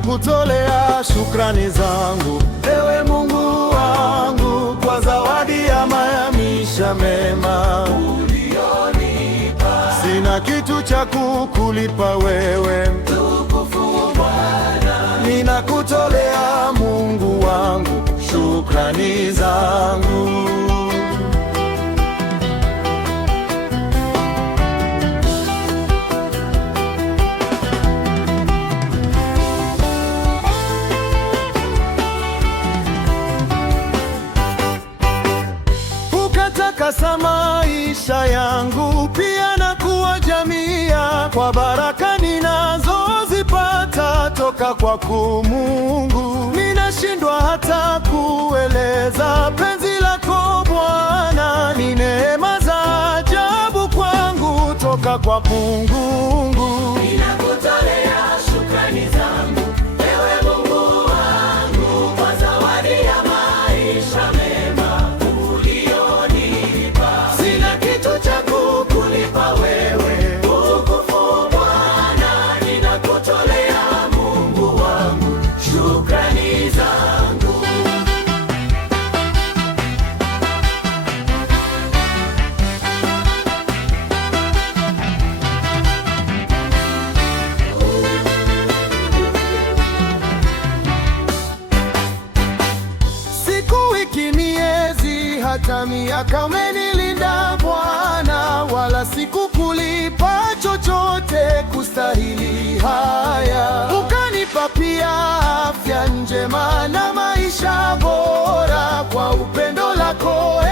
ninakutolea shukrani zangu, ewe Mungu wangu, kwa zawadi ya maisha mema ulionipa. Sina kitu cha kukulipa wewe, mtukufu Bwana. Ninakutolea Mungu wangu shukrani zangu. Ukatakasa maisha yangu pia na kuwa jamia, kwa baraka ninazozipata toka kwako Mungu. Ninashindwa hata kueleza penzi lako Bwana, ni neema za ajabu kwangu toka kwa Mungu. Ninakutolea shukrani zangu, ewe Mungu wangu, kwa zawadi ya maisha mema ulionipa. Sina kitu cha kukulipa wewe, mtukufu Bwana. Ninakutolea Mungu wangu shukrani zangu. Hata miaka umenilinda Bwana, wala sikukulipa chochote kustahili haya. Ukanipa pia afya njema na maisha bora, kwa upendo lako